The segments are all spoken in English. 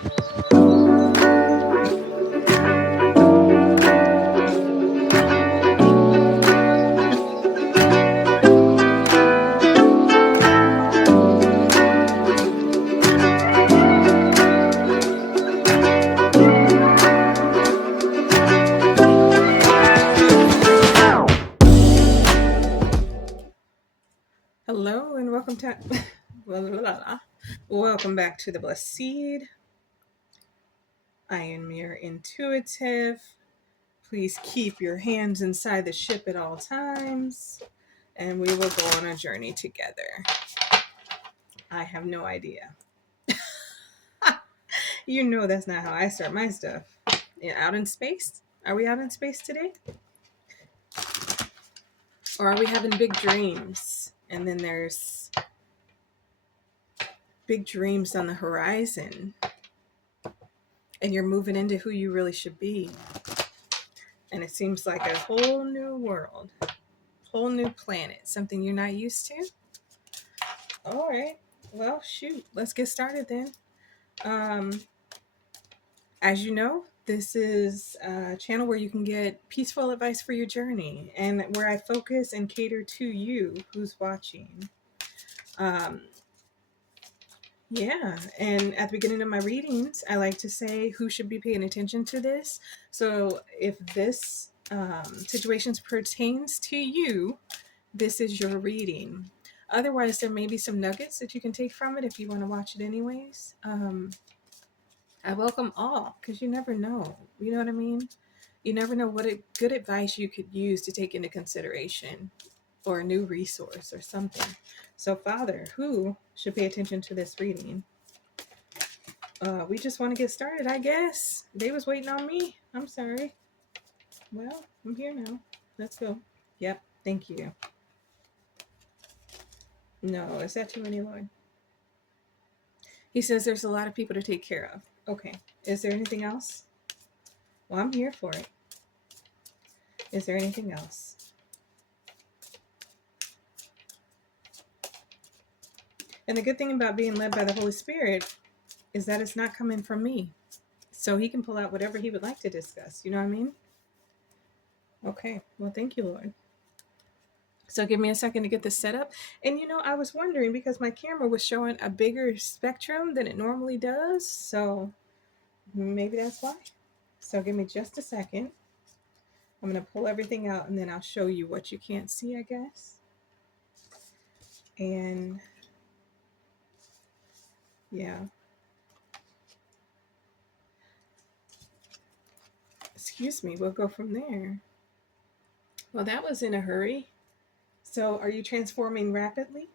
Hello and welcome to welcome back to the Blessed Seed. I am your intuitive. Please keep your hands inside the ship at all times, and we will go on a journey together. I have no idea. You know that's not how I start my stuff. Out in space? Are we out in space today? Or are we having big dreams? And then there's big dreams on the horizon. And you're moving into who you really should be. And it seems like a whole new world, whole new planet, something you're not used to. All right. Well, shoot. Let's get started then. As you know, this is a channel where you can get peaceful advice for your journey and where I focus and cater to you who's watching. Yeah, and at the beginning of my readings, I like to say who should be paying attention to this. So if this situation pertains to you, this is your reading. Otherwise, there may be some nuggets that you can take from it if you want to watch it anyways. I welcome all because you never know. You know what I mean? You never know what good advice you could use to take into consideration or a new resource or something. So, Father, who should pay attention to this reading? We just want to get started, I guess. They was waiting on me. I'm sorry. Well, I'm here now. Let's go. Yep. Thank you. No, is that too many, Lord? He says there's a lot of people to take care of. Okay. Is there anything else? Well, I'm here for it. Is there anything else? And the good thing about being led by the Holy Spirit is that it's not coming from me. So he can pull out whatever he would like to discuss. You know what I mean? Okay. Well, thank you, Lord. So give me a second to get this set up. And I was wondering because my camera was showing a bigger spectrum than it normally does. So maybe that's why. So give me just a second. I'm going to pull everything out and then I'll show you what you can't see, I guess. And yeah. Excuse me, we'll go from there. Well, that was in a hurry. So are you transforming rapidly?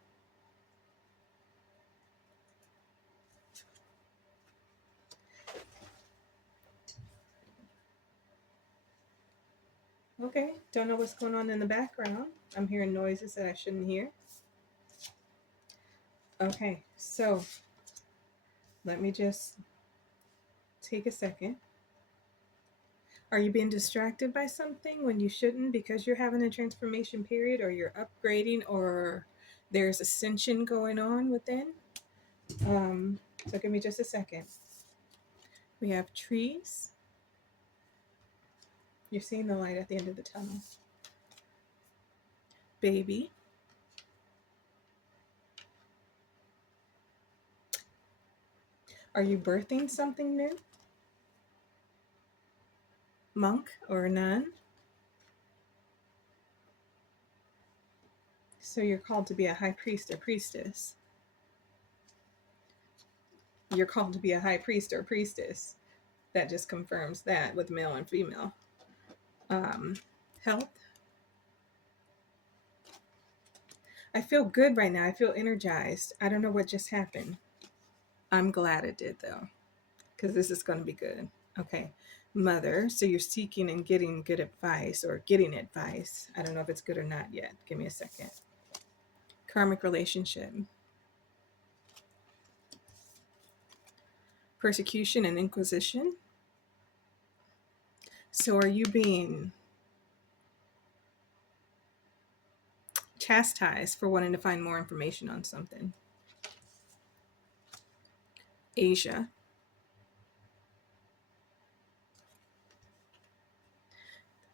Okay, don't know what's going on in the background. I'm hearing noises that I shouldn't hear. Okay, so let me just take a second. Are you being distracted by something when you shouldn't because you're having a transformation period or you're upgrading or there's ascension going on within? So give me just a second. We have trees. You're seeing the light at the end of the tunnel. Baby. Are you birthing something new? Monk or nun? So you're called to be a high priest or priestess. You're called to be a high priest or priestess. That just confirms that with male and female. Health. I feel good right now. I feel energized. I don't know what just happened. I'm glad it did though, because this is going to be good. Okay. Mother. So you're seeking and getting good advice or getting advice. I don't know if it's good or not yet. Give me a second. Karmic relationship. Persecution and inquisition. So are you being chastised for wanting to find more information on something? Asia.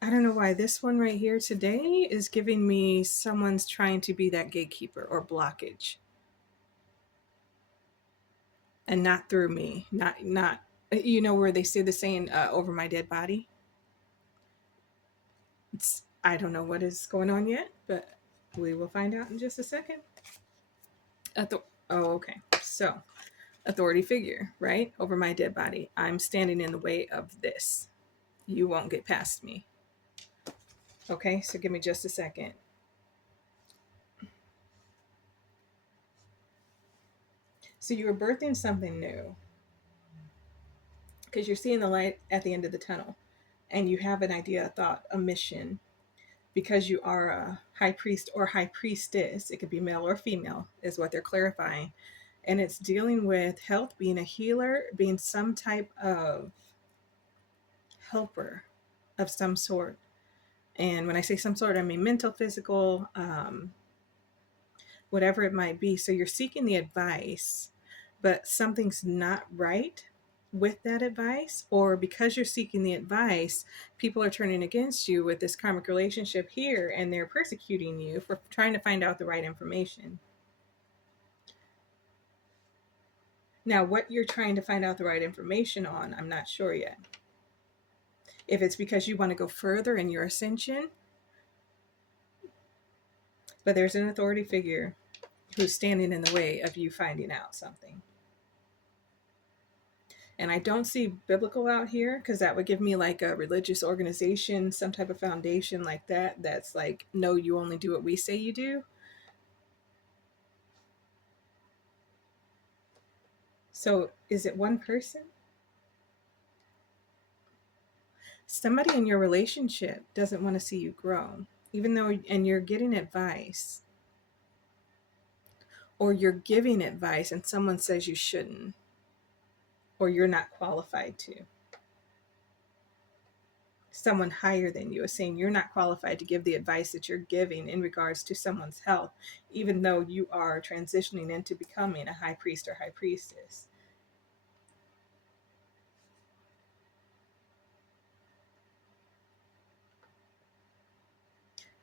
I don't know why this one right here today is giving me someone's trying to be that gatekeeper or blockage, and not through me, not you know where they say the saying over my dead body. It's, I don't know what is going on yet, but we will find out in just a second. Oh, okay. So, authority figure, right? Over my dead body. I'm standing in the way of this. You won't get past me. Okay, so give me just a second. So you were birthing something new because you're seeing the light at the end of the tunnel, and you have an idea, a thought, a mission. Because you are a high priest or high priestess, it could be male or female, is what they're clarifying. And it's dealing with health, being a healer, being some type of helper of some sort. And when I say some sort, I mean mental, physical, whatever it might be. So you're seeking the advice, but something's not right with that advice, or because you're seeking the advice, people are turning against you with this karmic relationship here, and they're persecuting you for trying to find out the right information. Now, what you're trying to find out the right information on, I'm not sure yet. If it's because you want to go further in your ascension, but there's an authority figure who's standing in the way of you finding out something. And I don't see biblical out here, because that would give me like a religious organization, some type of foundation like that, that's like, no, you only do what we say you do. So is it one person? Somebody in your relationship doesn't want to see you grow, even though, and you're getting advice, or you're giving advice and someone says you shouldn't, or you're not qualified to. Someone higher than you is saying you're not qualified to give the advice that you're giving in regards to someone's health, even though you are transitioning into becoming a high priest or high priestess.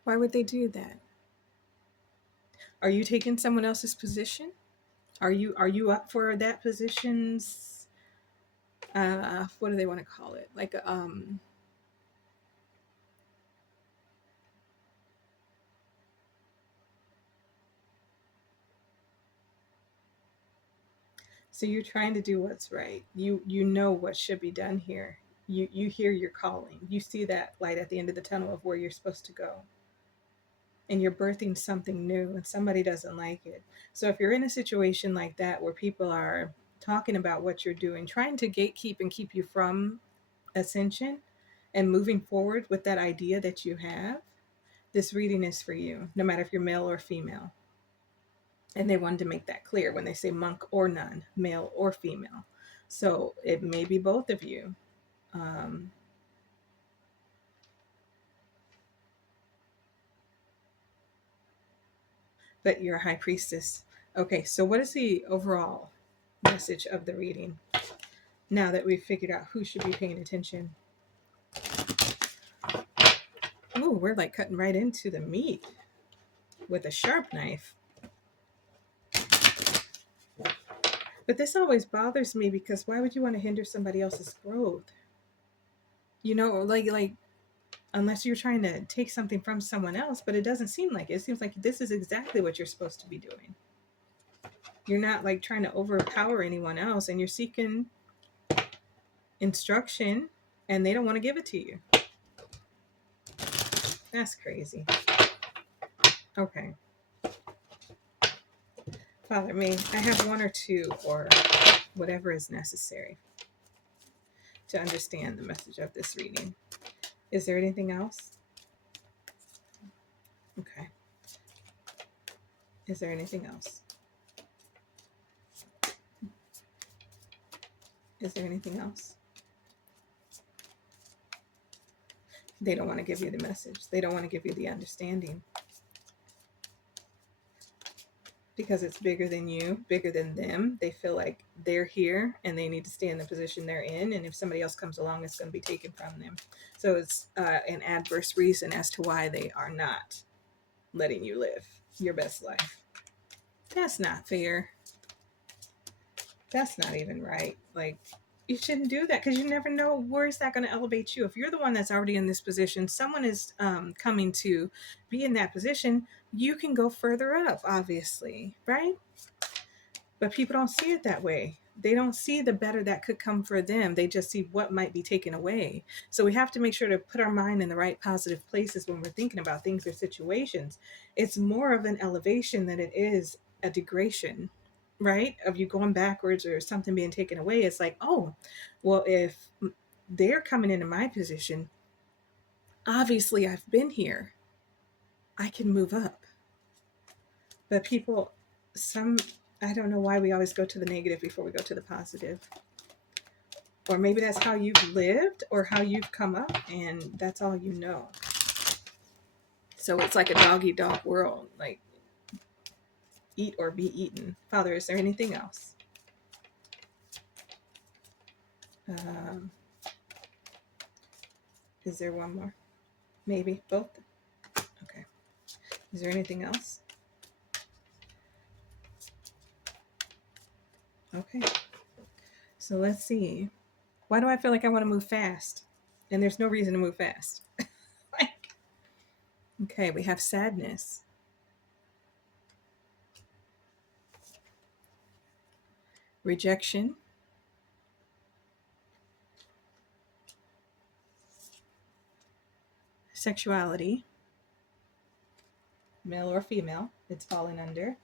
Why would they do that? Are you taking someone else's position? Are you up for that position's what do they want to call it? Like so you're trying to do what's right. You know what should be done here. You hear your calling. You see that light at the end of the tunnel of where you're supposed to go. And you're birthing something new, and somebody doesn't like it. So if you're in a situation like that where people are talking about what you're doing, trying to gatekeep and keep you from ascension and moving forward with that idea that you have, this reading is for you, no matter if you're male or female. And they wanted to make that clear when they say monk or nun, male or female. So it may be both of you. But you're a high priestess. Okay, so what is the overall message of the reading now that we've figured out who should be paying attention? Oh, we're like cutting right into the meat with a sharp knife. But this always bothers me, because why would you want to hinder somebody else's growth? You know, like unless you're trying to take something from someone else, but it doesn't seem like it. It seems like this is exactly what you're supposed to be doing. You're not like trying to overpower anyone else, and you're seeking instruction and they don't want to give it to you. That's crazy. Okay. Father, may I have one or two or whatever is necessary to understand the message of this reading. Is there anything else? Okay. Is there anything else? Is there anything else? They don't want to give you the message. They don't want to give you the understanding. because it's bigger than you, bigger than them. They feel like they're here and they need to stay in the position they're in. And if somebody else comes along, it's going to be taken from them. So it's an adverse reason as to why they are not letting you live your best life. That's not fair. That's not even right. Like, you shouldn't do that because you never know where is that going to elevate you. If you're the one that's already in this position, someone is coming to be in that position, you can go further up, obviously, right? But people don't see it that way. They don't see the better that could come for them. They just see what might be taken away. So we have to make sure to put our mind in the right positive places when we're thinking about things or situations. It's more of an elevation than it is a degradation, right? Of you going backwards or something being taken away. It's like, oh, well, if they're coming into my position, obviously I've been here. I can move up. But people, some, I don't know why we always go to the negative before we go to the positive. Or maybe that's how you've lived or how you've come up, and that's all you know. So it's like a dog eat dog world. Like, eat or be eaten. Father, is there anything else? Um, is there one more? Maybe both? Okay. Is there anything else? Okay. So let's see. Why do I feel like I want to move fast? And there's no reason to move fast. Okay, we have sadness. Rejection. Sexuality. Male or female, it's falling under.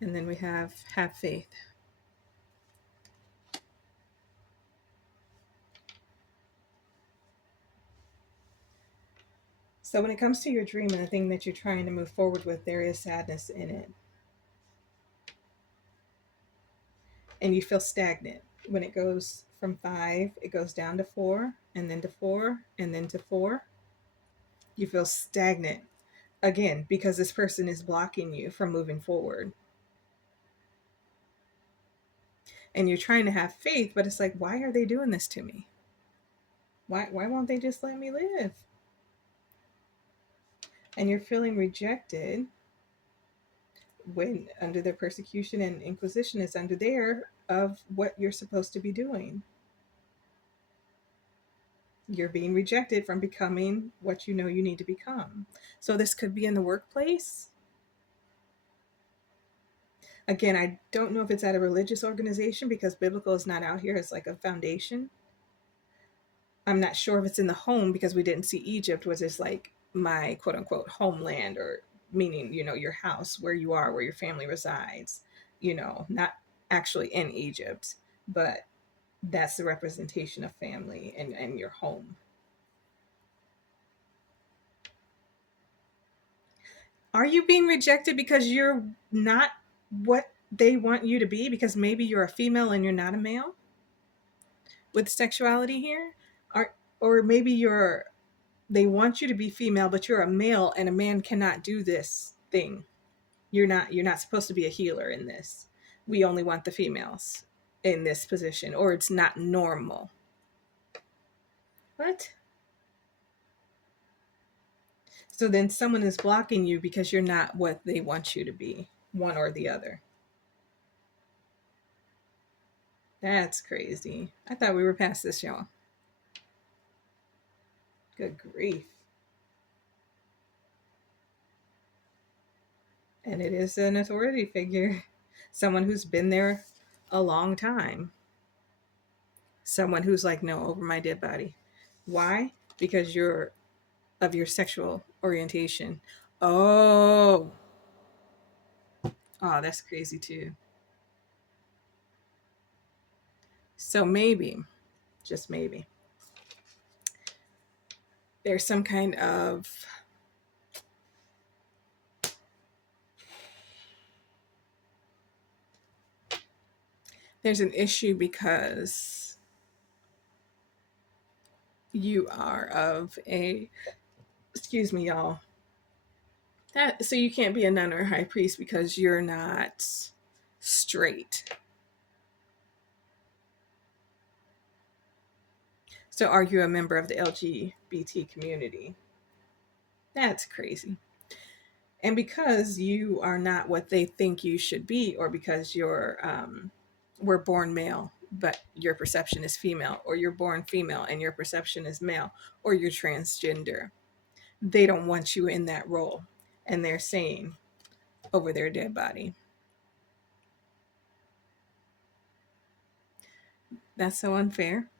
And then we have faith. So when it comes to your dream and the thing that you're trying to move forward with, there is sadness in it. And you feel stagnant. When it goes from 5, it goes down to 4, and then to 4, and then to 4. You feel stagnant. Again, because this person is blocking you from moving forward. And you're trying to have faith, but it's like, why are they doing this to me? Why won't they just let me live? And you're feeling rejected when under the persecution and inquisition is under there of what you're supposed to be doing. You're being rejected from becoming what you know you need to become. So this could be in the workplace. Again, I don't know if it's at a religious organization because biblical is not out here as like a foundation. I'm not sure if it's in the home because we didn't see Egypt was just like my quote unquote homeland, or meaning, your house where you are, where your family resides, not actually in Egypt, but that's the representation of family and your home. Are you being rejected because you're not what they want you to be? Because maybe you're a female and you're not a male with sexuality here? Or maybe they want you to be female, but you're a male and a man cannot do this thing. You're not supposed to be a healer in this. We only want the females in this position, or it's not normal. What? So then someone is blocking you because you're not what they want you to be, one or the other. That's crazy. I thought we were past this, y'all. Good grief. And it is an authority figure, someone who's been there a long time. Someone who's like, no, over my dead body. Why? Because you're of your sexual orientation. Oh, that's crazy too. So maybe, just maybe, there's some kind of there's an issue because you are of a, excuse me, y'all, That so you can't be a nun or a high priest because you're not straight. So are you a member of the LGBT community? That's crazy. And because you are not what they think you should be, or because you're we're born male but your perception is female, or you're born female and your perception is male, or you're transgender, they don't want you in that role, and they're saying over their dead body. That's so unfair.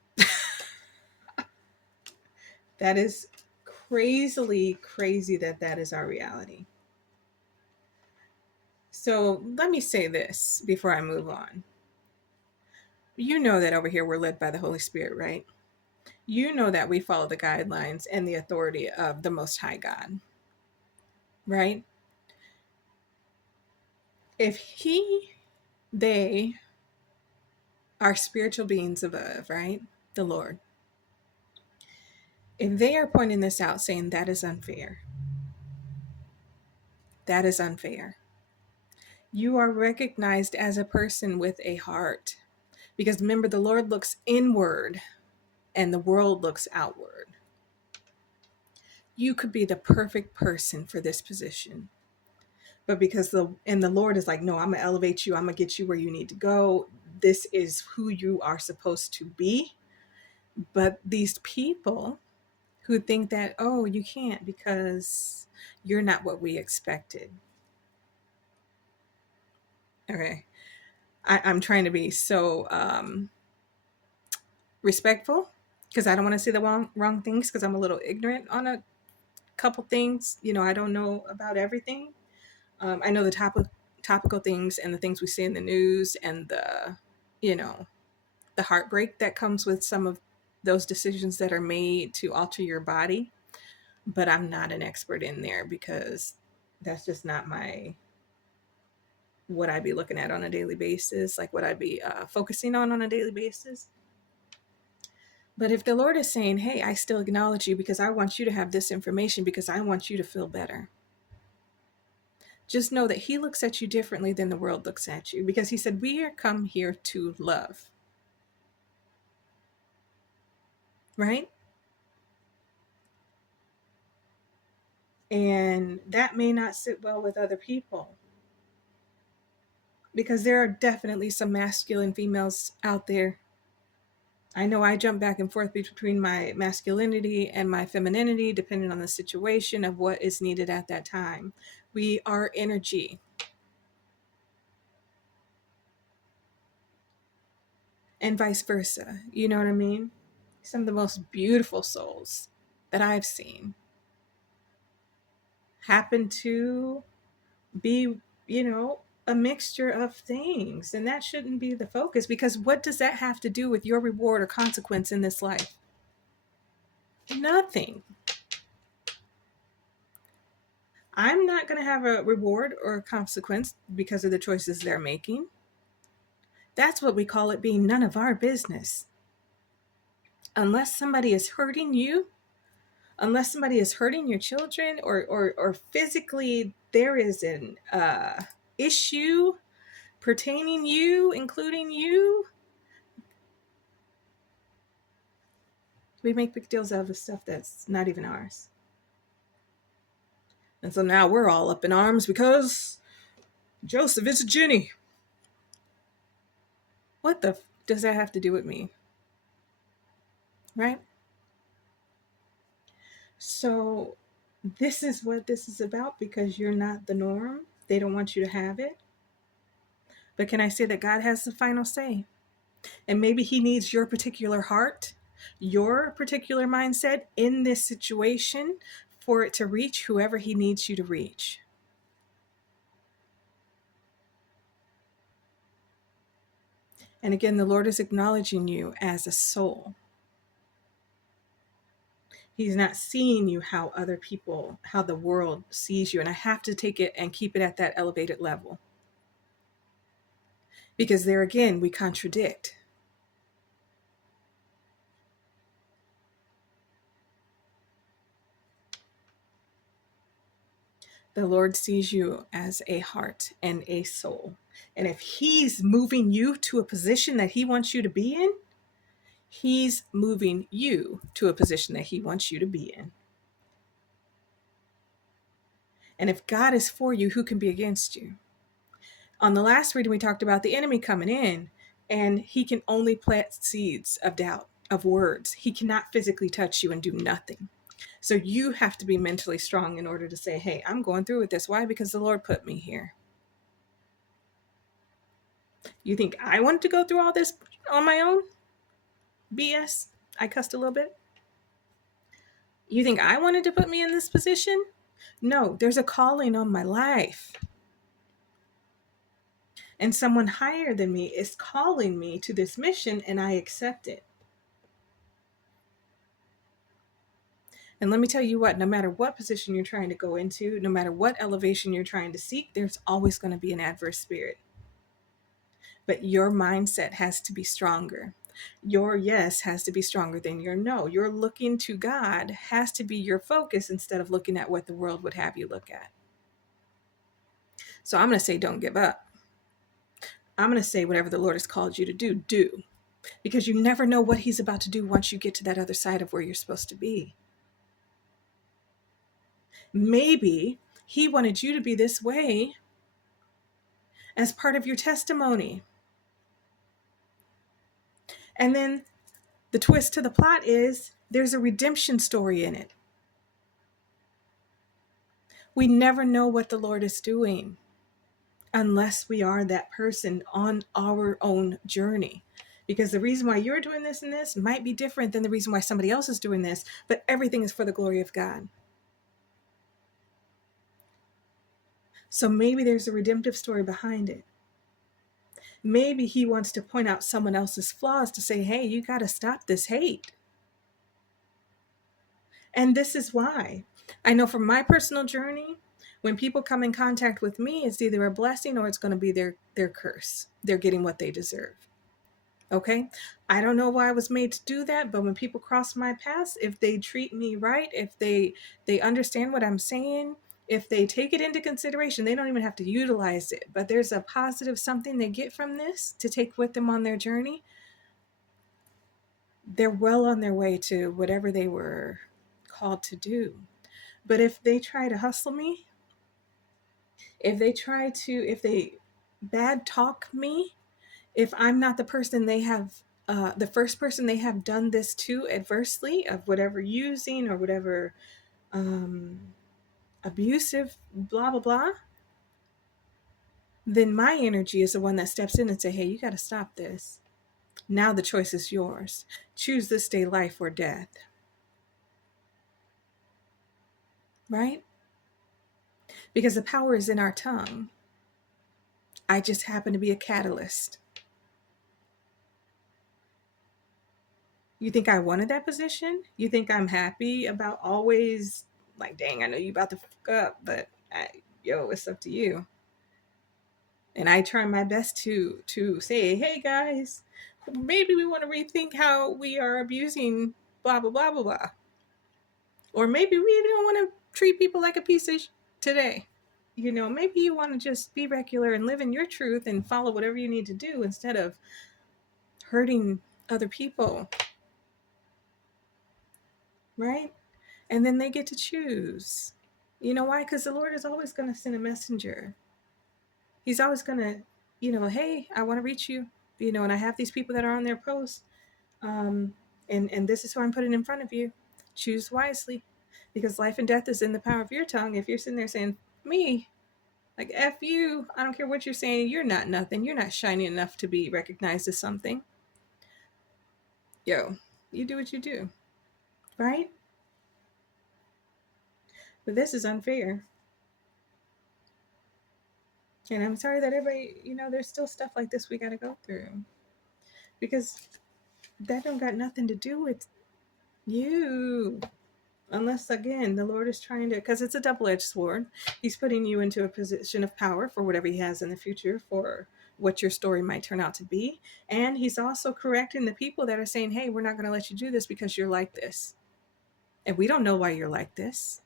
That is crazily crazy that that is our reality. So let me say this before I move on. You know that over here we're led by the Holy Spirit, right? You know that we follow the guidelines and the authority of the Most High God, right? If they are spiritual beings above, right? The Lord. If they are pointing this out, saying that is unfair, that is unfair. You are recognized as a person with a heart. Because remember, the Lord looks inward and the world looks outward. You could be the perfect person for this position. But because the Lord is like, no, I'm gonna elevate you, I'm gonna get you where you need to go. This is who you are supposed to be. But these people who think that, oh, you can't because you're not what we expected. Okay. I'm trying to be so respectful because I don't want to say the wrong things because I'm a little ignorant on a couple things. I don't know about everything. I know the topical things and the things we see in the news and you know, the heartbreak that comes with some of those decisions that are made to alter your body. But I'm not an expert in there because that's just not my what I'd be looking at on a daily basis, like what I'd be focusing on a daily basis. But if the Lord is saying, hey, I still acknowledge you because I want you to have this information because I want you to feel better, just know that He looks at you differently than the world looks at you because He said, we are come here to love, right? And that may not sit well with other people because there are definitely some masculine females out there. I know I jump back and forth between my masculinity and my femininity, depending on the situation of what is needed at that time. We are energy, and vice versa. You know what I mean? Some of the most beautiful souls that I've seen happen to be, a mixture of things. And that shouldn't be the focus because what does that have to do with your reward or consequence in this life? Nothing. I'm not going to have a reward or a consequence because of the choices they're making. That's what we call it being none of our business. Unless somebody is hurting you, unless somebody is hurting your children, or physically there is an issue pertaining you, including you, we make big deals out of stuff that's not even ours. And so now we're all up in arms because Joseph is a Jenny. What the does that have to do with me? Right? So this is what this is about because you're not the norm. They don't want you to have it. But can I say that God has the final say? And maybe He needs your particular heart, your particular mindset in this situation for it to reach whoever He needs you to reach. And again, the Lord is acknowledging you as a soul. He's not seeing you how other people, how the world sees you. And I have to take it and keep it at that elevated level. Because there again, we contradict. The Lord sees you as a heart and a soul. And if He's moving you to a position that He wants you to be in, He's moving you to a position that He wants you to be in. And if God is for you, who can be against you? On the last reading, we talked about the enemy coming in, and he can only plant seeds of doubt, of words. He cannot physically touch you and do nothing. So you have to be mentally strong in order to say, hey, I'm going through with this. Why? Because the Lord put me here. You think I wanted to go through all this on my own? BS. I cussed a little bit. You think I wanted to put me in this position? No, there's a calling on my life. And someone higher than me is calling me to this mission, and I accept it. And let me tell you what, no matter what position you're trying to go into, no matter what elevation you're trying to seek, there's always going to be an adverse spirit. But your mindset has to be stronger. Your yes has to be stronger than your no. Your looking to God has to be your focus instead of looking at what the world would have you look at. So I'm going to say, don't give up. I'm going to say, whatever the Lord has called you to do, do. Because you never know what He's about to do once you get to that other side of where you're supposed to be. Maybe He wanted you to be this way as part of your testimony. And then the twist to the plot is there's a redemption story in it. We never know what the Lord is doing unless we are that person on our own journey. Because the reason why you're doing this and this might be different than the reason why somebody else is doing this, but everything is for the glory of God. So maybe there's a redemptive story behind it. Maybe He wants to point out someone else's flaws to say, hey, you got to stop this hate. And this is why. I know from my personal journey, when people come in contact with me, it's either a blessing or it's going to be their curse. They're getting what they deserve. Okay? I don't know why I was made to do that, but when people cross my path, if they treat me right, if they understand what I'm saying, if they take it into consideration, they don't even have to utilize it, but there's a positive something they get from this to take with them on their journey, they're well on their way to whatever they were called to do. But if they try to hustle me, if they bad talk me, if I'm not the person they have, the first person they have done this to adversely, of whatever using or whatever abusive, blah, blah, blah, then my energy is the one that steps in and say, hey, you got to stop this. Now the choice is yours. Choose this day, life or death. Right? Because the power is in our tongue. I just happen to be a catalyst. You think I wanted that position? You think I'm happy about always like, dang, I know you about to fuck up, but it's up to you. And I try my best to say, hey guys, maybe we want to rethink how we are abusing blah, blah, blah, blah, blah. Or maybe we don't want to treat people like a piece of today. Maybe you want to just be regular and live in your truth and follow whatever you need to do instead of hurting other people. Right? And then they get to choose. You know why? Because the Lord is always going to send a messenger. He's always going to, hey, I want to reach you, and I have these people that are on their posts. And this is who I'm putting in front of you. Choose wisely, because life and death is in the power of your tongue. If you're sitting there saying, me, like, F you, I don't care what you're saying, you're not nothing. You're not shiny enough to be recognized as something. You do what you do. Right? But this is unfair. And I'm sorry that everybody, there's still stuff like this we got to go through. Because that don't got nothing to do with you. Unless, again, the Lord is trying to, because it's a double-edged sword. He's putting you into a position of power for whatever He has in the future, for what your story might turn out to be. And He's also correcting the people that are saying, hey, we're not going to let you do this because you're like this. And we don't know why you're like this.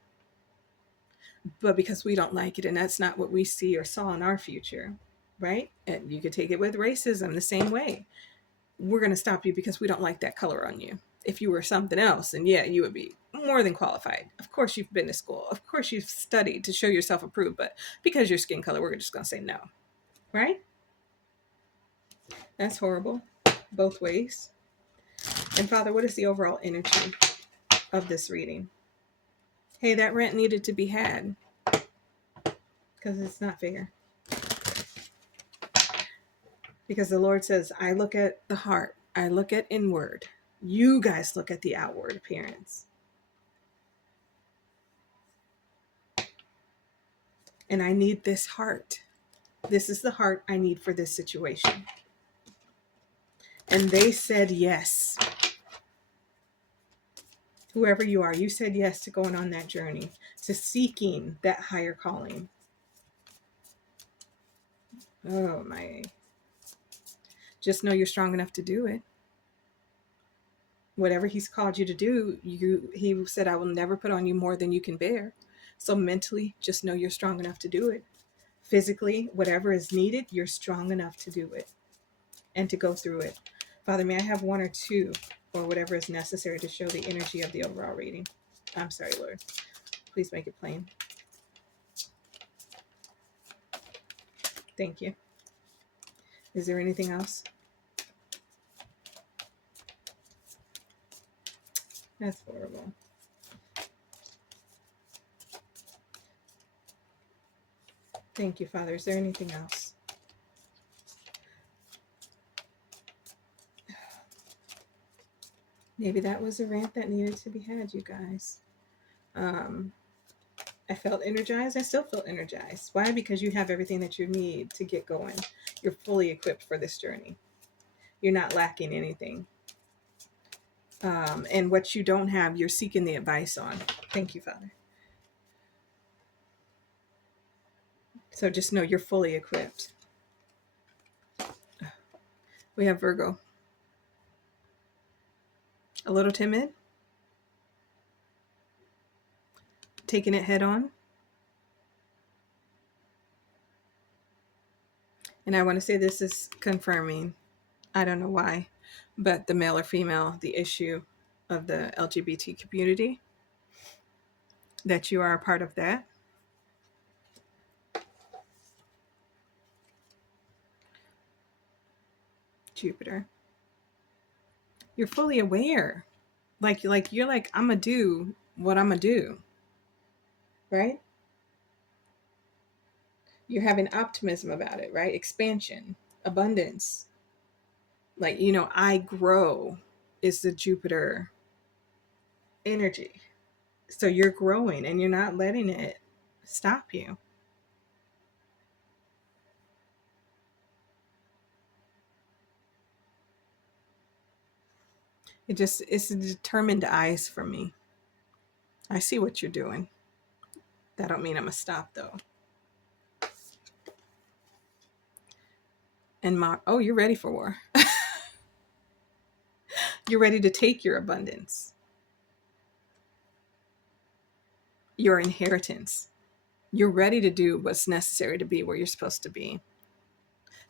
but because we don't like it and that's not what we see or saw in our future, right? And you could take it with racism the same way. We're going to stop you because we don't like that color on you. If you were something else, and yeah, you would be more than qualified. Of course, you've been to school. Of course, you've studied to show yourself approved. But because your skin color, we're just going to say no, right? That's horrible, both ways. And Father, what is the overall energy of this reading? Hey, that rent needed to be had because it's not fair. Because the Lord says, I look at the heart, I look at inward. You guys look at the outward appearance. And I need this heart. This is the heart I need for this situation. And they said yes. Whoever you are, you said yes to going on that journey, to seeking that higher calling. Oh my. Just know you're strong enough to do it. Whatever he's called you to do, he said, I will never put on you more than you can bear. So mentally, just know you're strong enough to do it. Physically, whatever is needed, you're strong enough to do it and to go through it. Father, may I have one or two or whatever is necessary to show the energy of the overall reading? I'm sorry, Lord. Please make it plain. Thank you. Is there anything else? That's horrible. Thank you, Father. Is there anything else? Maybe that was a rant that needed to be had, you guys. I felt energized. I still feel energized. Why? Because you have everything that you need to get going. You're fully equipped for this journey. You're not lacking anything. And what you don't have, you're seeking the advice on. Thank you, Father. So just know you're fully equipped. We have Virgo. A little timid. Taking it head on. And I want to say this is confirming, I don't know why, but the male or female, the issue of the LGBT community, that you are a part of that. Jupiter. You're fully aware. Like you're like, I'm going to do what I'm going to do. Right? You're having optimism about it, right? Expansion, abundance. Like, I grow is the Jupiter energy. So you're growing and you're not letting it stop you. It's a determined eyes for me. I see what you're doing. That don't mean I'm gonna stop though. And you're ready for war. You're ready to take your abundance, your inheritance. You're ready to do what's necessary to be where you're supposed to be.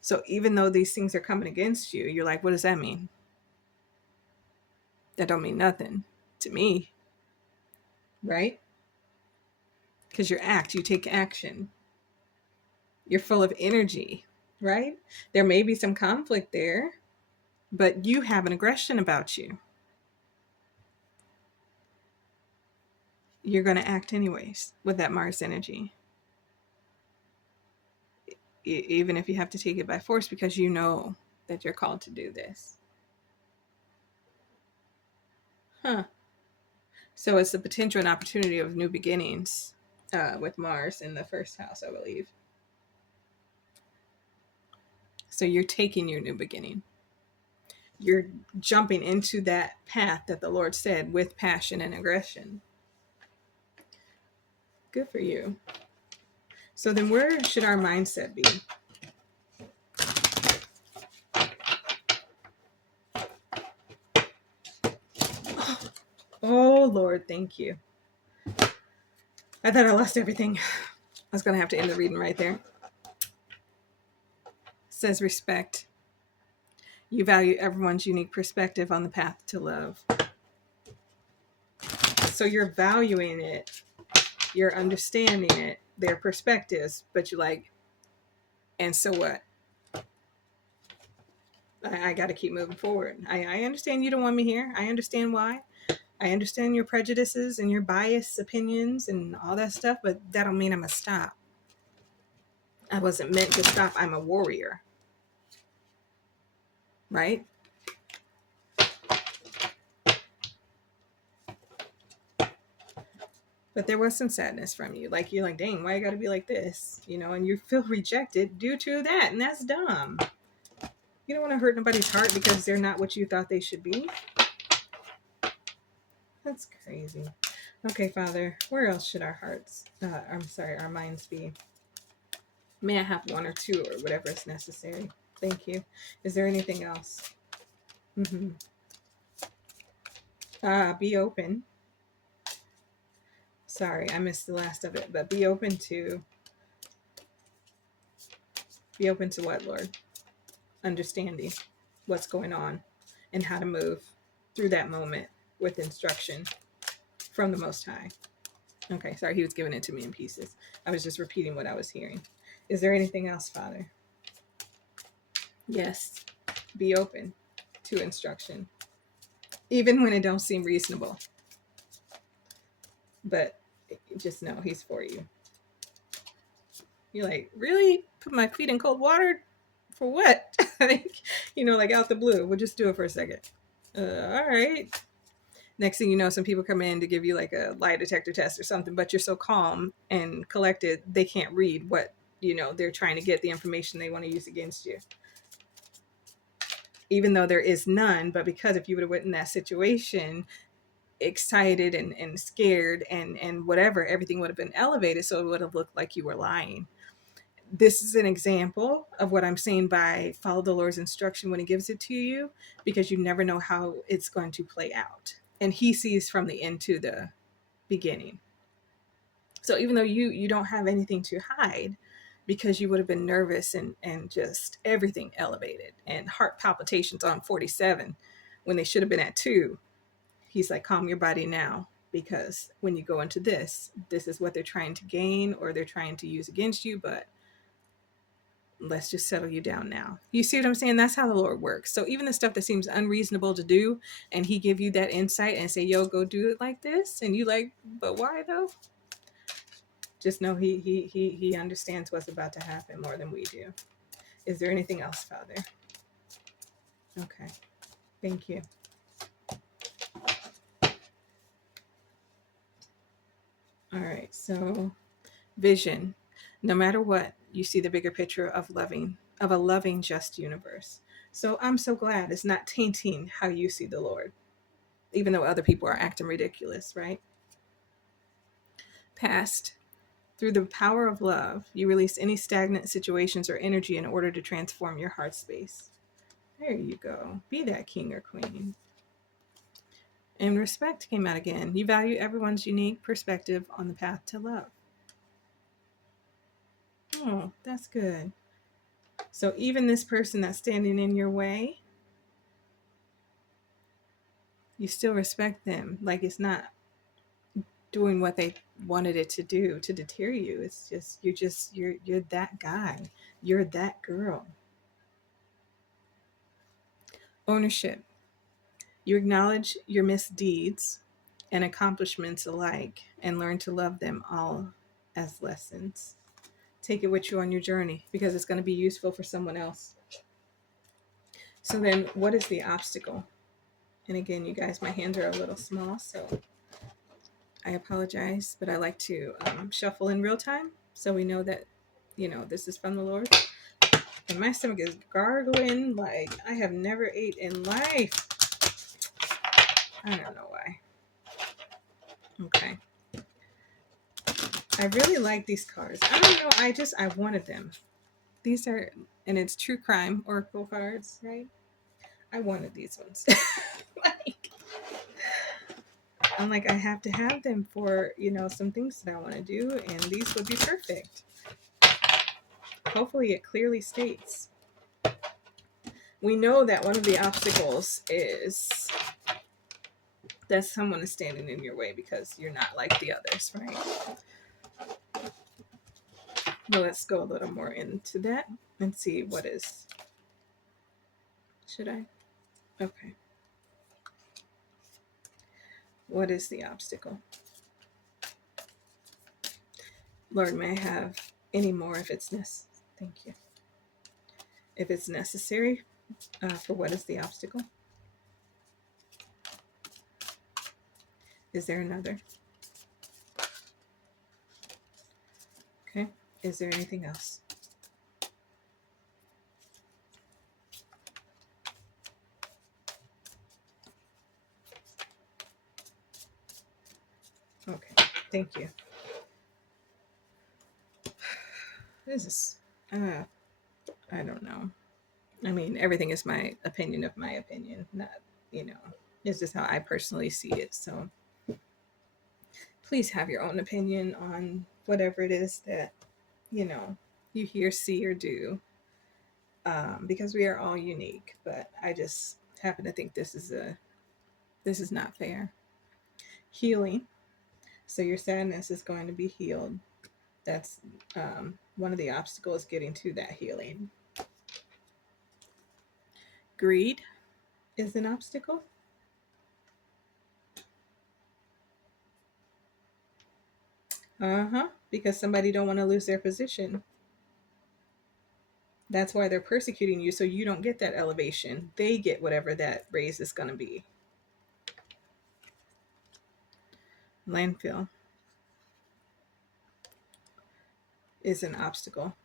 So even though these things are coming against you, you're like, what does that mean? That don't mean nothing to me, right? Because you take action. You're full of energy, right? There may be some conflict there, but you have an aggression about you. You're going to act anyways with that Mars energy. Even if you have to take it by force, because you know that you're called to do this. So it's the potential and opportunity of new beginnings with Mars in the first house, I believe. So you're taking your new beginning. You're jumping into that path that the Lord said with passion and aggression. Good for you. So then where should our mindset be? Oh, Lord, thank you. I thought I lost everything. I was going to have to end the reading right there. It says respect. You value everyone's unique perspective on the path to love. So you're valuing it, you're understanding it, their perspectives, but you're like, and so what? I got to keep moving forward. I understand you don't want me here. I understand why. I understand your prejudices and your biased opinions and all that stuff, but that don't mean I'm going to stop. I wasn't meant to stop. I'm a warrior. Right? But there was some sadness from you. Like, you're like, dang, why I got to be like this? You know, and you feel rejected due to that. And that's dumb. You don't want to hurt nobody's heart because they're not what you thought they should be. That's crazy. Okay, Father, where else should our our minds be? May I have one or two or whatever is necessary? Thank you. Is there anything else? Mm-hmm. Be open. Sorry, I missed the last of it, but be open to what, Lord? Understanding what's going on and how to move through that moment with instruction from the Most High. Okay, sorry, he was giving it to me in pieces. I was just repeating what I was hearing. Is there anything else, Father? Yes, be open to instruction, even when it don't seem reasonable. But just know he's for you. You're like, really? Put my feet in cold water? For what? Like, like out the blue. We'll just do it for a second. All right. Next thing you know, some people come in to give you like a lie detector test or something, but you're so calm and collected, they can't read what, they're trying to get the information they want to use against you. Even though there is none, but because if you would have went in that situation excited and scared and whatever, everything would have been elevated, so it would have looked like you were lying. This is an example of what I'm saying by follow the Lord's instruction when he gives it to you, because you never know how it's going to play out. And he sees from the end to the beginning. So even though you don't have anything to hide, because you would have been nervous and just everything elevated and heart palpitations on 47 when they should have been at 2, he's like, calm your body now, because when you go into this is what they're trying to gain or they're trying to use against you, but let's just settle you down now. You see what I'm saying? That's how the Lord works. So even the stuff that seems unreasonable to do, and he give you that insight and say, yo, go do it like this, and you like, but why though? Just know he understands what's about to happen more than we do. Is there anything else, Father? Okay. Thank you. All right. So vision. No matter what, you see the bigger picture of a loving, just universe. So I'm so glad it's not tainting how you see the Lord, even though other people are acting ridiculous, right? Past. Through the power of love, you release any stagnant situations or energy in order to transform your heart space. There you go. Be that king or queen. And respect came out again. You value everyone's unique perspective on the path to love. Oh, that's good. So even this person that's standing in your way, you still respect them. Like, it's not doing what they wanted it to do to deter you. It's just you're that guy. You're that girl. Ownership. You acknowledge your misdeeds and accomplishments alike and learn to love them all as lessons. Take it with you on your journey because it's going to be useful for someone else. So then what is the obstacle? And again, you guys, my hands are a little small, so I apologize, but I like to shuffle in real time so we know that, this is from the Lord. And my stomach is gargling like I have never ate in life. I don't know why. Okay. I really like these cards. I don't know. I wanted them. These are, and it's true crime oracle cards, right? I wanted these ones. Like, I'm like, I have to have them for, some things that I want to do, and these would be perfect. Hopefully, it clearly states. We know that one of the obstacles is that someone is standing in your way because you're not like the others, right? Well, let's go a little more into that and see what is. Should I? Okay. What is the obstacle? Lord, may I have any more if it's necessary? Thank you. If it's necessary, for what is the obstacle? Is there another? Okay. Is there anything else? Okay. Thank you. This is, I don't know. I mean, everything is my opinion of my opinion, not, it's just how I personally see it. So please have your own opinion on whatever it is that, you hear, see, or do, because we are all unique. But I just happen to think this is not fair. Healing. So your sadness is going to be healed. That's one of the obstacles getting to that healing. Greed is an obstacle. Because somebody don't want to lose their position. That's why they're persecuting you, so you don't get that elevation. They get whatever that raise is going to be. Landfill is an obstacle.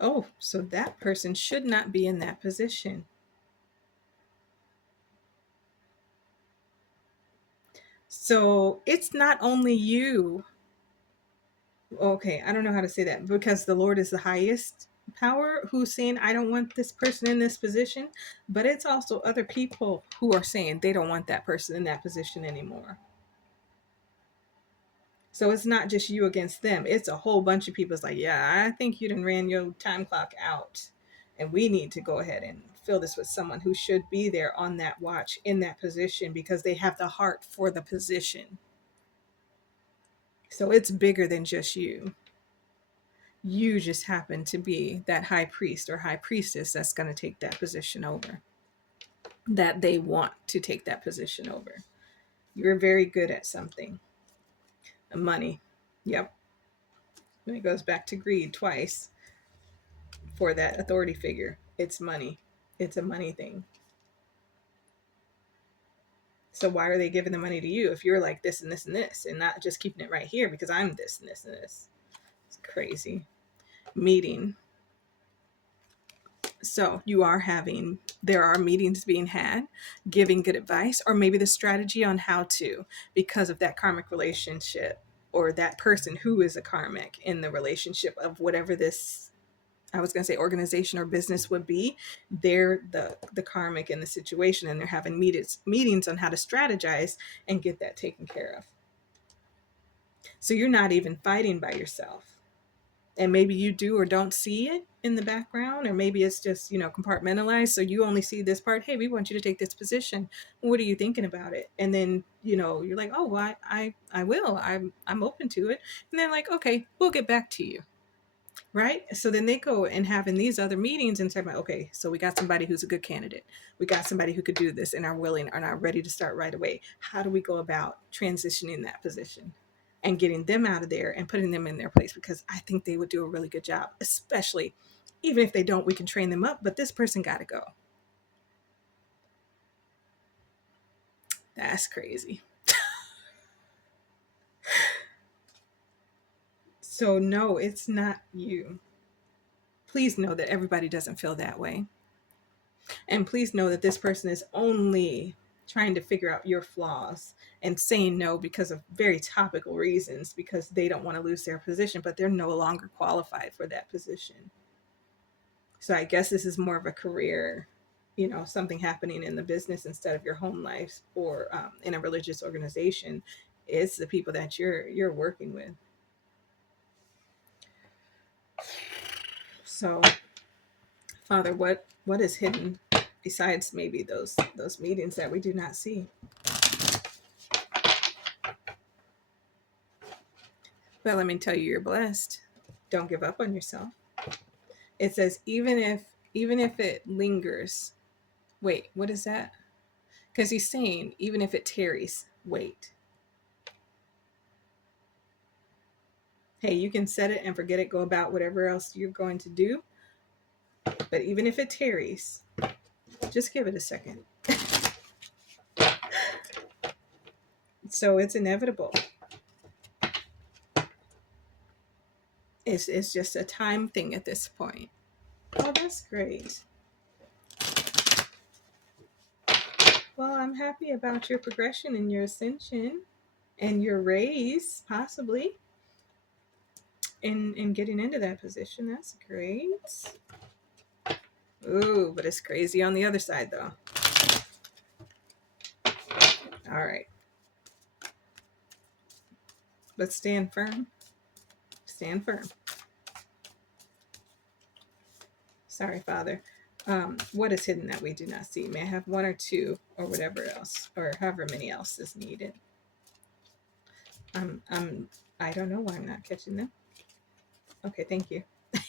Oh, so that person should not be in that position. So it's not only you. Okay, I don't know how to say that, because the Lord is the highest power who's saying, I don't want this person in this position, but it's also other people who are saying they don't want that person in that position anymore. So it's not just you against them. It's a whole bunch of people. It's like, yeah, I think you done ran your time clock out. And we need to go ahead and fill this with someone who should be there on that watch in that position because they have the heart for the position. So it's bigger than just you. You just happen to be that high priest or high priestess that's going to take that position over. That they want to take that position over. You're very good at something. Money. Yep. It goes back to greed twice for that authority figure. It's money. It's a money thing. So why are they giving the money to you if you're like this and this and this and not just keeping it right here because I'm this and this and this? It's crazy. Meeting. So there are meetings being had, giving good advice, or maybe the strategy on how to, because of that karmic relationship or that person who is a karmic in the relationship of whatever this, I was going to say organization or business would be. They're the karmic in the situation, and they're having meetings on how to strategize and get that taken care of. So you're not even fighting by yourself. And maybe you do or don't see it in the background, or maybe it's just, compartmentalized. So you only see this part. Hey, we want you to take this position. What are you thinking about it? And then, you're like, oh, well, I will. I'm open to it. And they're like, okay, we'll get back to you. Right. So then they go and having these other meetings and say, okay, so we got somebody who's a good candidate. We got somebody who could do this and are willing, are not ready to start right away. How do we go about transitioning that position and getting them out of there and putting them in their place? Because I think they would do a really good job, especially even if they don't, we can train them up, but this person got to go. That's crazy. So no, it's not you. Please know that everybody doesn't feel that way. And please know that this person is only trying to figure out your flaws and saying no because of very topical reasons, because they don't want to lose their position, but they're no longer qualified for that position. So I guess this is more of a career something happening in the business instead of your home life, or in a religious organization. It's the people that you're working with. So, Father, what is hidden besides maybe those meetings that we do not see? But let me tell you, you're blessed. Don't give up on yourself. It says even if it lingers, wait, what is that? Because he's saying even if it tarries, wait. Hey, you can set it and forget it, go about whatever else you're going to do. But even if it tarries, just give it a second. So it's inevitable. It's just a time thing at this point. Oh, that's great. Well, I'm happy about your progression and your ascension and your raise, possibly, in getting into that position. That's great. Ooh, but it's crazy on the other side, though. All right. But stand firm. Stand firm. Sorry, Father. What is hidden that we do not see? May I have one or two, or whatever else, or however many else is needed? I don't know why I'm not catching them. Okay, thank you.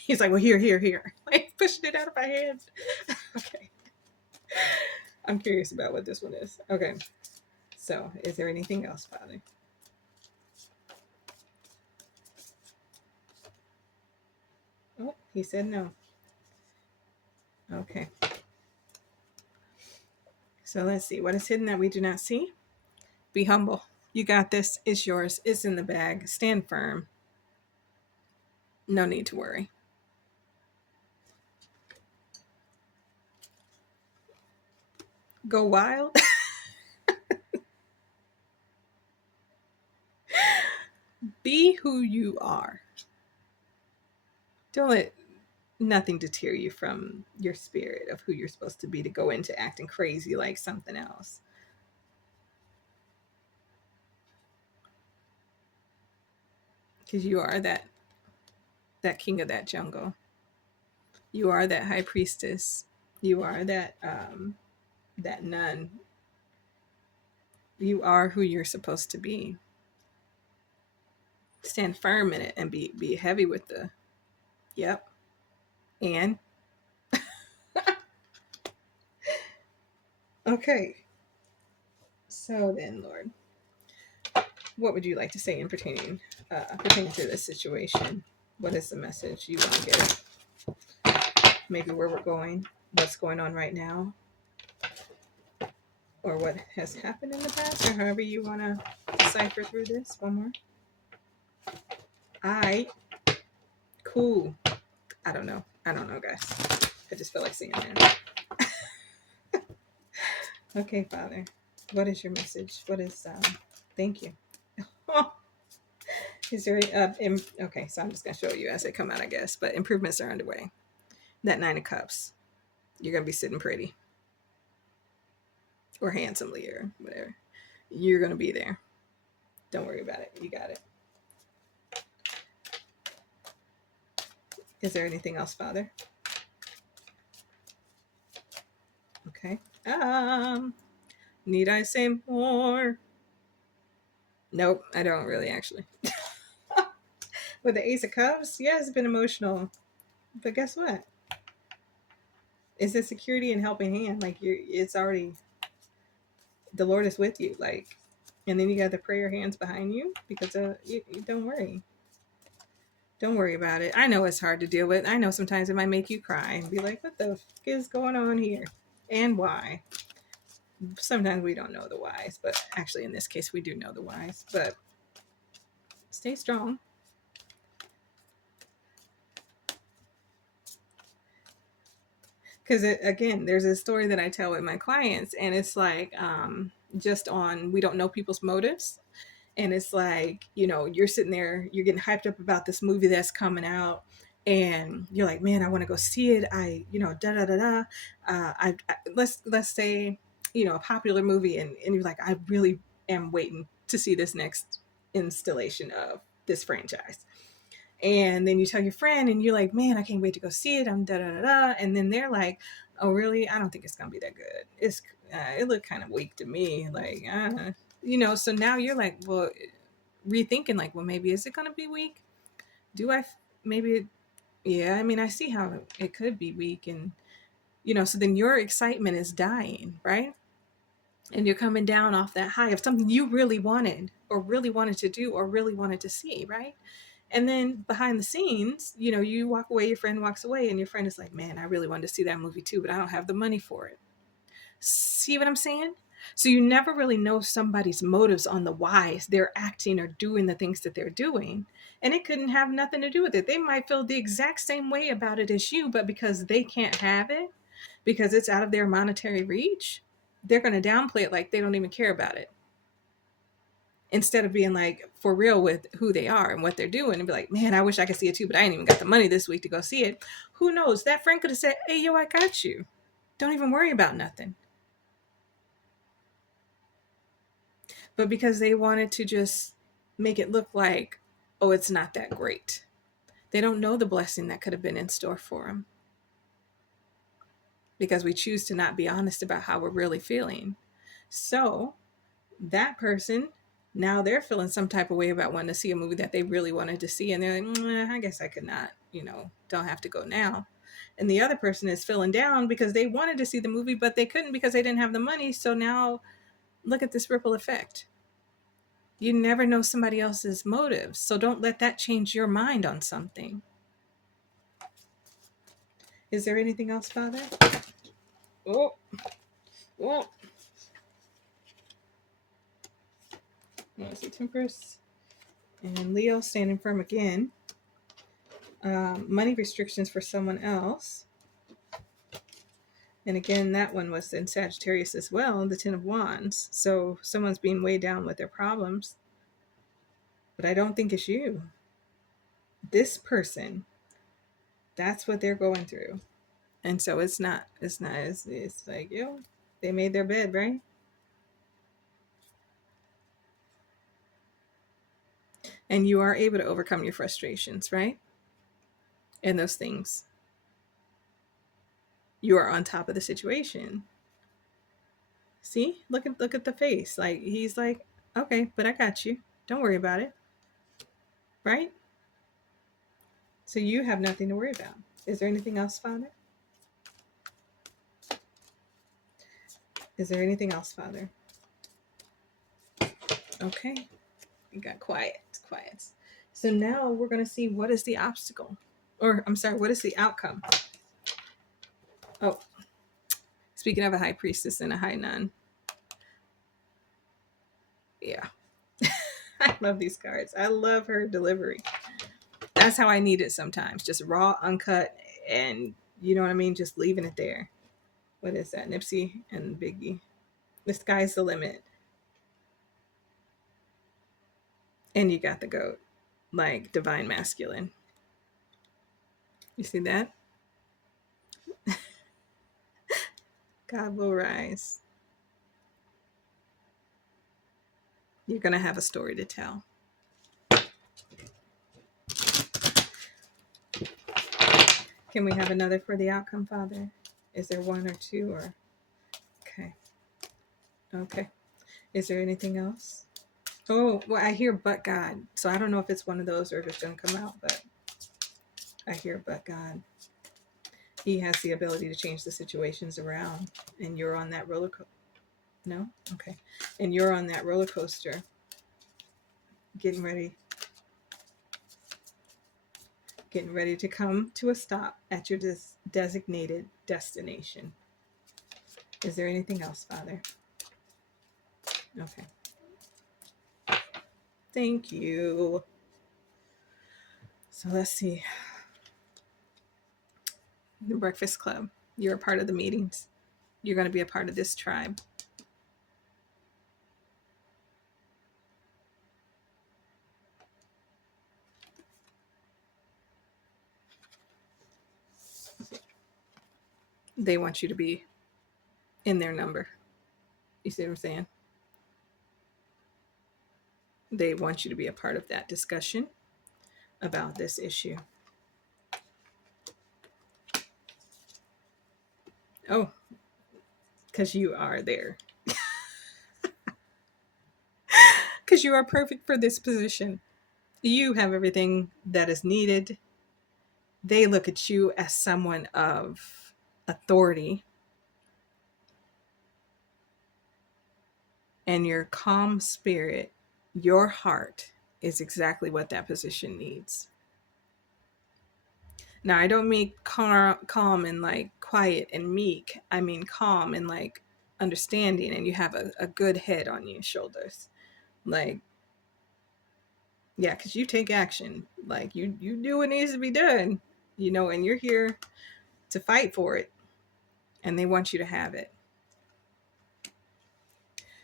He's like, well, here. Like pushing it out of my hand. Okay. I'm curious about what this one is. Okay. So, is there anything else, Father? Oh, he said no. Okay. So let's see. What is hidden that we do not see? Be humble. You got this. It's yours. It's in the bag. Stand firm. No need to worry. Go wild. Be who you are. Don't let nothing deter you from your spirit of who you're supposed to be, to go into acting crazy like something else. Because you are that king of that jungle. You are that high priestess. You are that nun. You are who you're supposed to be. Stand firm in it and be heavy with the yep. And okay. So then, Lord, what would you like to say in pertaining to this situation? What is the message you want to give? Maybe where we're going, what's going on right now, or what has happened in the past, or however you want to decipher through this. One more. Cool. I don't know, guys. I just feel like saying that. Okay, Father, what is your message? What is thank you. Is there okay, so I'm just gonna show you as they come out, I guess, but improvements are underway. That 9 of Cups, you're gonna be sitting pretty or handsomely or whatever. You're gonna be there. Don't worry about it. You got it. Is there anything else, Father? Okay. Need I say more? Nope, I don't really actually. With the Ace of Cups, yeah, it's been emotional. But guess what? It's a security and helping hand. Like it's already, the Lord is with you. Like, and then you got the prayer hands behind you because you don't worry. Don't worry about it. I know it's hard to deal with. I know sometimes it might make you cry and be like, what the f is going on here? And why? Sometimes we don't know the whys, but actually in this case we do know the whys. But stay strong. Because again, there's a story that I tell with my clients, and it's like just on, we don't know people's motives. And it's like, you're sitting there, you're getting hyped up about this movie that's coming out, and you're like, man, I want to go see it. Da da da da. Let's say, a popular movie, and you're like, I really am waiting to see this next installation of this franchise. And then you tell your friend, and you're like, man, I can't wait to go see it. I'm da da da da. And then they're like, oh, really? I don't think it's gonna be that good. It looked kind of weak to me. Like, So now you're like, well, rethinking, like, well, maybe is it gonna be weak? Do I? Maybe yeah, I mean, I see how it could be weak. And, so then your excitement is dying, right? And you're coming down off that high of something you really wanted, or really wanted to do, or really wanted to see, right? And then behind the scenes, you walk away, your friend walks away, and your friend is like, man, I really wanted to see that movie too, but I don't have the money for it. See what I'm saying? So you never really know somebody's motives on the whys they're acting or doing the things that they're doing. And it couldn't have nothing to do with it. They might feel the exact same way about it as you, but because they can't have it, because it's out of their monetary reach, they're going to downplay it like they don't even care about it. Instead of being like for real with who they are and what they're doing, and be like, man, I wish I could see it too, but I ain't even got the money this week to go see it. Who knows? That friend could have said, hey, yo, I got you. Don't even worry about nothing. But because they wanted to just make it look like, oh, it's not that great, they don't know the blessing that could have been in store for them, because we choose to not be honest about how we're really feeling. So that person, now they're feeling some type of way about wanting to see a movie that they really wanted to see, and they're like, I guess I could not, don't have to go now. And the other person is feeling down because they wanted to see the movie, but they couldn't because they didn't have the money. So now look at this ripple effect. You never know somebody else's motives, so don't let that change your mind on something. Is there anything else, Father? Oh, oh. Let's see, Temperance and Leo standing firm again. Money restrictions for someone else. And again, that one was in Sagittarius as well, the Ten of Wands. So someone's being weighed down with their problems. But I don't think it's you. This person, that's what they're going through. And so it's like, they made their bed, right? And you are able to overcome your frustrations, right? And those things. You are on top of the situation. See, look at the face. Like, he's like, okay, but I got you. Don't worry about it. Right? So you have nothing to worry about. Is there anything else, Father? Is there anything else, Father? Okay. You got quiet. Quiet. So now we're going to see what is the obstacle. Or, I'm sorry, what is the outcome? Oh, speaking of a high priestess and a high nun. Yeah. I love these cards. I love her delivery. That's how I need it sometimes. Just raw, uncut, and you know what I mean? Just leaving it there. What is that? Nipsey and Biggie. The sky's the limit. And you got the goat. Like divine masculine. You see that? God will rise. You're going to have a story to tell. Can we have another for the outcome, Father? Is there one or two or? Okay. Okay. Is there anything else? Oh, well, I hear but God. So I don't know if it's one of those or if it's going to come out, but I hear but God. He has the ability to change the situations around, and you're on that roller coaster. No? Okay. And you're on that roller coaster getting ready to come to a stop at your designated destination. Is there anything else, Father? Okay. Thank you. So let's see. The Breakfast Club. You're a part of the meetings. You're going to be a part of this tribe. They want you to be in their number. You see what I'm saying? They want you to be a part of that discussion about this issue. Oh, because you are there. Because you are perfect for this position. You have everything that is needed. They look at you as someone of authority. And your calm spirit, your heart, is exactly what that position needs. Now, I don't mean calm and like quiet and meek. I mean calm and like understanding, and you have a good head on your shoulders. Like, yeah, because you take action. Like, you do what needs to be done, and you're here to fight for it, and they want you to have it.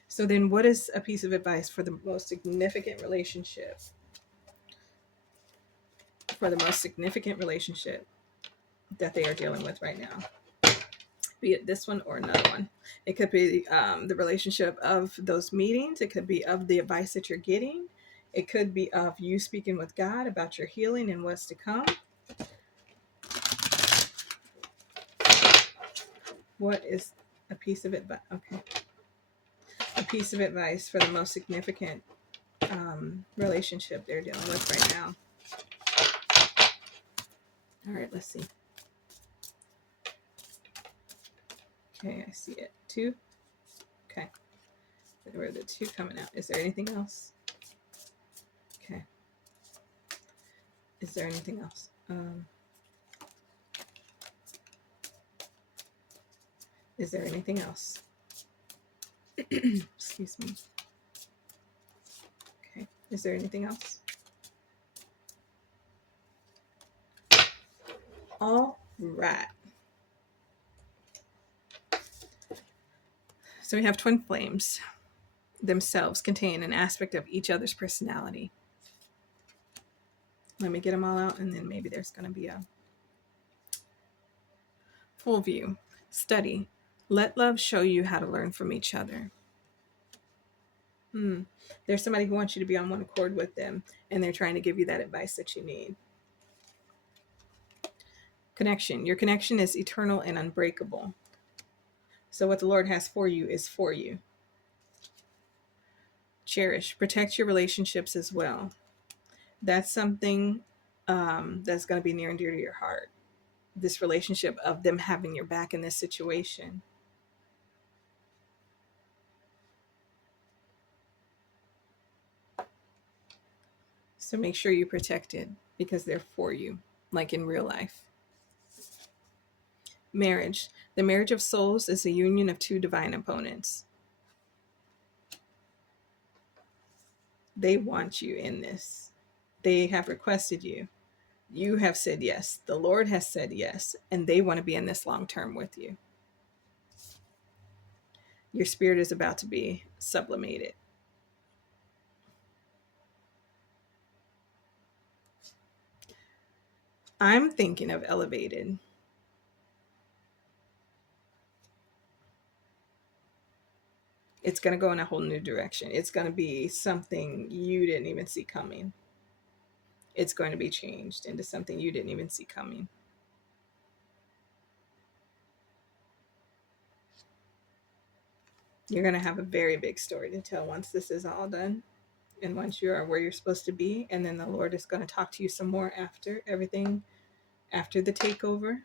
So then what is a piece of advice for the most significant relationship? For the most significant relationship that they are dealing with right now, be it this one or another one. It could be the relationship of those meetings. It could be of the advice that you're getting. It could be of you speaking with God about your healing and what's to come. What is a piece of advice? Okay. A piece of advice for the most significant relationship they're dealing with right now. All right, let's see. Okay, I see it. 2. Okay. Where are the 2 coming out? Is there anything else? Okay. Is there anything else? Is there anything else? Excuse me. Okay. Is there anything else? All right. So we have twin flames themselves contain an aspect of each other's personality. Let me get them all out, and then maybe there's going to be a full view. Study. Let love show you how to learn from each other. There's somebody who wants you to be on one accord with them, and they're trying to give you that advice that you need. Connection. Your connection is eternal and unbreakable. So what the Lord has for you is for you. Cherish. Protect your relationships as well. That's something that's going to be near and dear to your heart. This relationship of them having your back in this situation. So make sure you protect it because they're for you, like in real life. Marriage. The marriage of souls is a union of 2 divine opponents. They want you in this. They have requested you. You have said yes. The Lord has said yes, and they want to be in this long term with you. Your spirit is about to be sublimated. I'm thinking of elevated. It's going to go in a whole new direction. It's going to be something you didn't even see coming. It's going to be changed into something you didn't even see coming. You're going to have a very big story to tell once this is all done. And once you are where you're supposed to be, and then the Lord is going to talk to you some more after everything, after the takeover,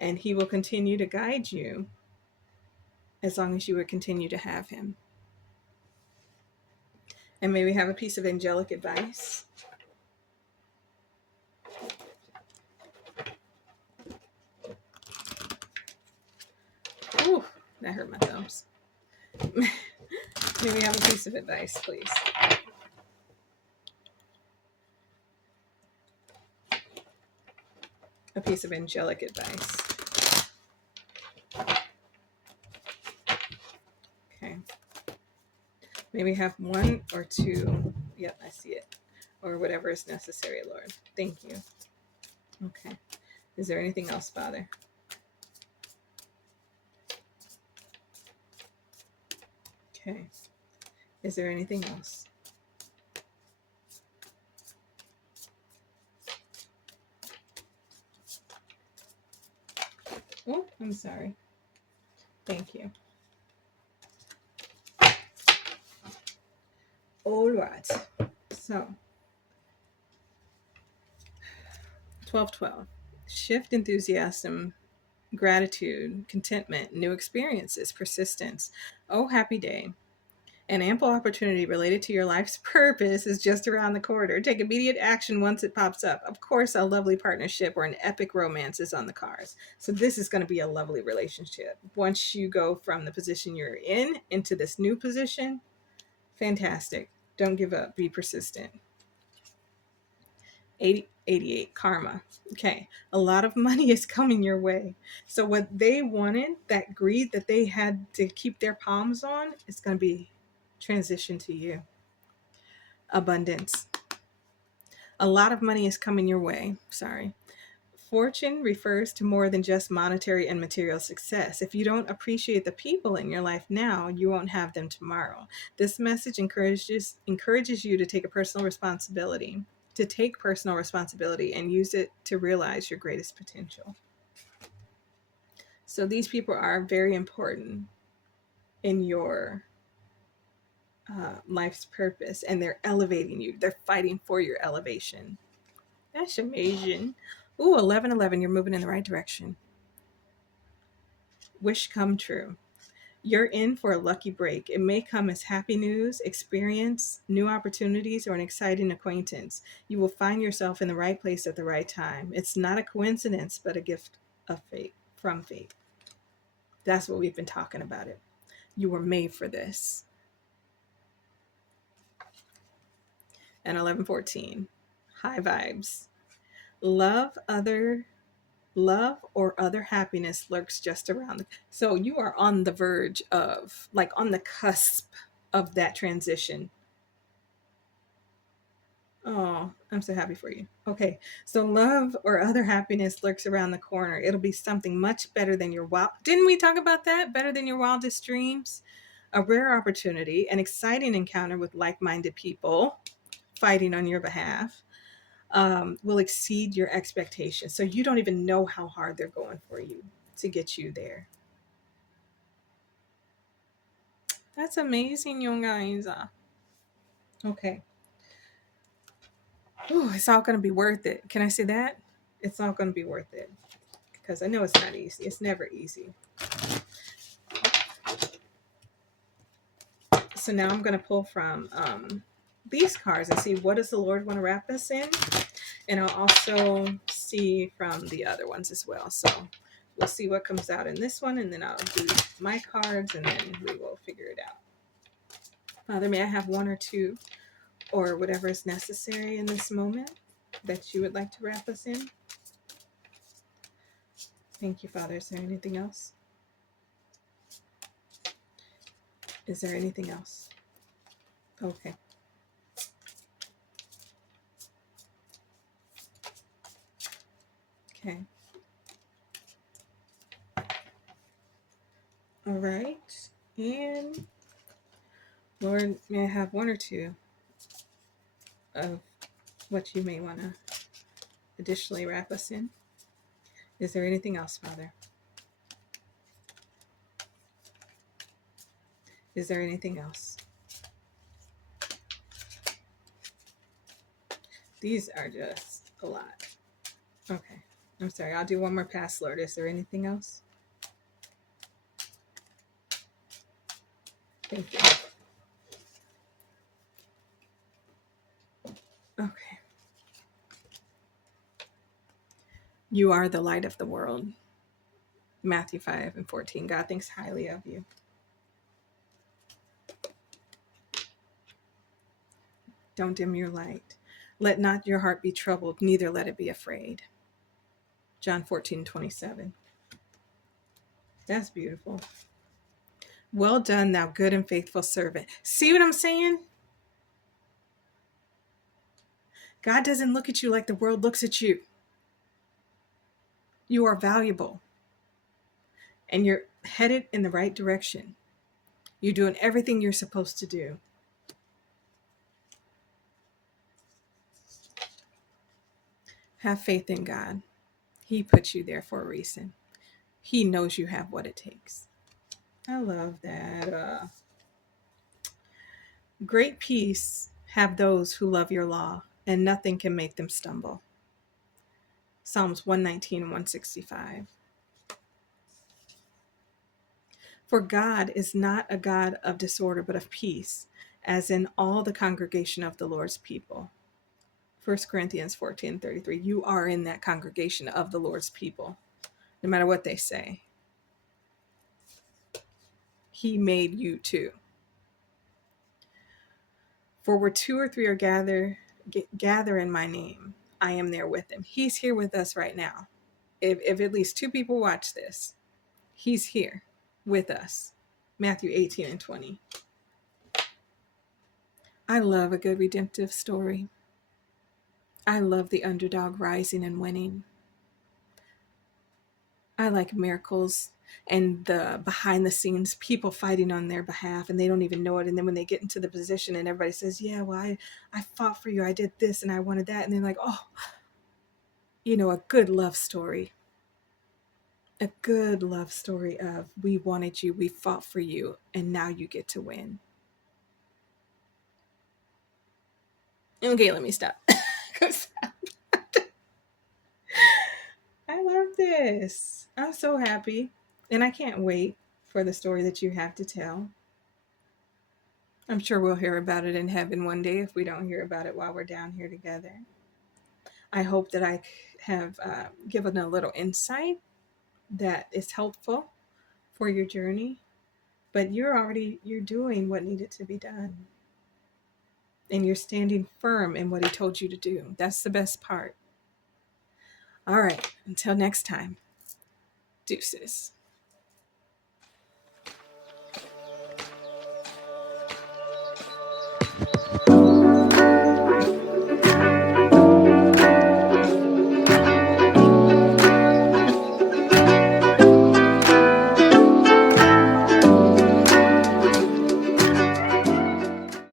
and He will continue to guide you as long as you would continue to have Him. And may we have a piece of angelic advice. Ooh, that hurt my thumbs. May we have a piece of advice, please. A piece of angelic advice. Okay. Maybe have 1 or 2. Yep, I see it. Or whatever is necessary, Lord. Thank you. Okay. Is there anything else, Father? Okay. Is there anything else? Oh, I'm sorry. Thank you. All right. So, 1212. Shift enthusiasm, gratitude, contentment, new experiences, persistence. Oh, happy day. An ample opportunity related to your life's purpose is just around the corner. Take immediate action once it pops up. Of course, a lovely partnership or an epic romance is on the cards. So, this is going to be a lovely relationship. Once you go from the position you're in into this new position, fantastic. Don't give up. Be persistent. 88 karma. Okay, a lot of money is coming your way. So what they wanted, that greed that they had to keep their palms on, is going to be transitioned to you. Abundance. A lot of money is coming your way. Sorry. Fortune refers to more than just monetary and material success. If you don't appreciate the people in your life now, you won't have them tomorrow. This message encourages you to take personal responsibility and use it to realize your greatest potential. So these people are very important in your life's purpose, and they're elevating you. They're fighting for your elevation. That's amazing. Ooh, 1111, you're moving in the right direction. Wish come true. You're in for a lucky break. It may come as happy news, experience, new opportunities, or an exciting acquaintance. You will find yourself in the right place at the right time. It's not a coincidence, but a gift of fate, from fate. That's what we've been talking about it. You were made for this. And 1114, high vibes. Love or other happiness lurks just around. So you are on the verge of, like on the cusp of that transition. Oh, I'm so happy for you. Okay, so love or other happiness lurks around the corner. It'll be something much better than your wild. Didn't we talk about that? Better than your wildest dreams? A rare opportunity, an exciting encounter with like-minded people fighting on your behalf, will exceed your expectations. So you don't even know how hard they're going for you to get you there. That's amazing, you guys. Okay. Ooh, it's all going to be worth it. Can I say that? It's all going to be worth it. Because I know it's not easy. It's never easy. So now I'm going to pull from these cards and see what does the Lord want to wrap us in. And I'll also see from the other ones as well. So we'll see what comes out in this one, and then I'll do my cards, and then we will figure it out. Father, may I have one or two, or whatever is necessary in this moment that you would like to wrap us in? Thank you, Father. Is there anything else? Is there anything else? Okay. Okay. All right. And Lord, may I have one or two of what you may want to additionally wrap us in? Is there anything else, Father? Is there anything else? These are just a lot. Okay. I'm sorry. I'll do one more pass, Lord. Is there anything else? Thank you. Okay. You are the light of the world. Matthew 5:14. God thinks highly of you. Don't dim your light. Let not your heart be troubled, neither let it be afraid. John 14:27. That's beautiful. Well done, thou good and faithful servant. See what I'm saying? God doesn't look at you like the world looks at you. You are valuable, and you're headed in the right direction. You're doing everything you're supposed to do. Have faith in God. He put you there for a reason. He knows you have what it takes. I love that. Great peace have those who love your law, and nothing can make them stumble. Psalms 119, 165. For God is not a God of disorder, but of peace, as in all the congregation of the Lord's people. 1 Corinthians 14:33. You are in that congregation of the Lord's people, no matter what they say. He made you too. For where two or three are gather in my name, I am there with them. He's here with us right now. If at least two people watch this, he's here with us. Matthew 18 and 20. I love a good redemptive story. I love the underdog rising and winning. I like miracles and the behind the scenes people fighting on their behalf and they don't even know it. And then when they get into the position and everybody says, yeah, well, I fought for you. I did this and I wanted that. And they're like, oh, a good love story. A good love story of we wanted you, we fought for you, and now you get to win. Okay, let me stop. I love this. I'm so happy. And I can't wait for the story that you have to tell. I'm sure we'll hear about it in heaven one day if we don't hear about it while we're down here together. I hope that I have given a little insight that is helpful for your journey. But you're doing what needed to be done. And you're standing firm in what he told you to do. That's the best part. All right, until next time. Deuces.